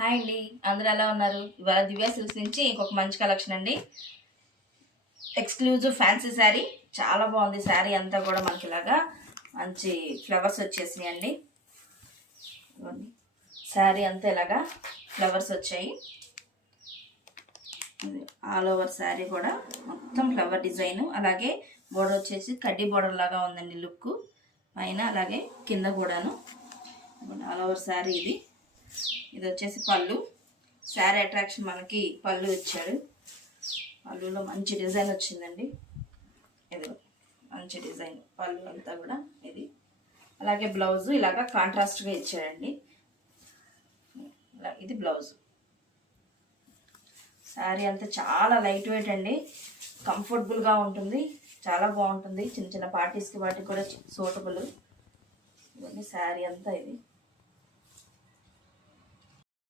Hi అండి, అందరూ ఎలా ఉన్నారు? ఇవాళ దివ్య సిల్క్స్ నుంచి ఇంకొక మంచి కలెక్షన్ అండి. ఎక్స్క్లూజివ్ ఫ్యాన్సీ శారీ, చాలా బాగుంది. శారీ అంతా కూడా మనకి ఇలాగా మంచి ఫ్లవర్స్ వచ్చేసినాయి అండి. శారీ అంతా ఇలాగా ఫ్లవర్స్ వచ్చాయి. ఆల్ ఓవర్ శారీ కూడా మొత్తం ఫ్లవర్ డిజైన్, అలాగే బోర్డర్ వచ్చేసి కడ్డీ బోర్డర్ లాగా ఉందండి లుక్ పైన, అలాగే కింద కూడాను. ఆల్ ఓవర్ శారీ ఇది వచ్చేసి పళ్ళు. శారీ అట్రాక్షన్ మనకి పళ్ళు ఇచ్చాడు. పళ్ళులో మంచి డిజైన్ వచ్చిందండి. ఇది మంచి డిజైన్ పళ్ళు అంతా కూడా ఇది. అలాగే బ్లౌజు ఇలాగా కాంట్రాస్ట్గా ఇచ్చాడండి. ఇది బ్లౌజ్. శారీ అంతా చాలా లైట్ వెయిట్ అండి, కంఫర్టబుల్గా ఉంటుంది, చాలా బాగుంటుంది. చిన్న చిన్న పార్టీస్కి వాటికి కూడా సూటబుల్. ఇవన్నీ శారీ అంతా ఇది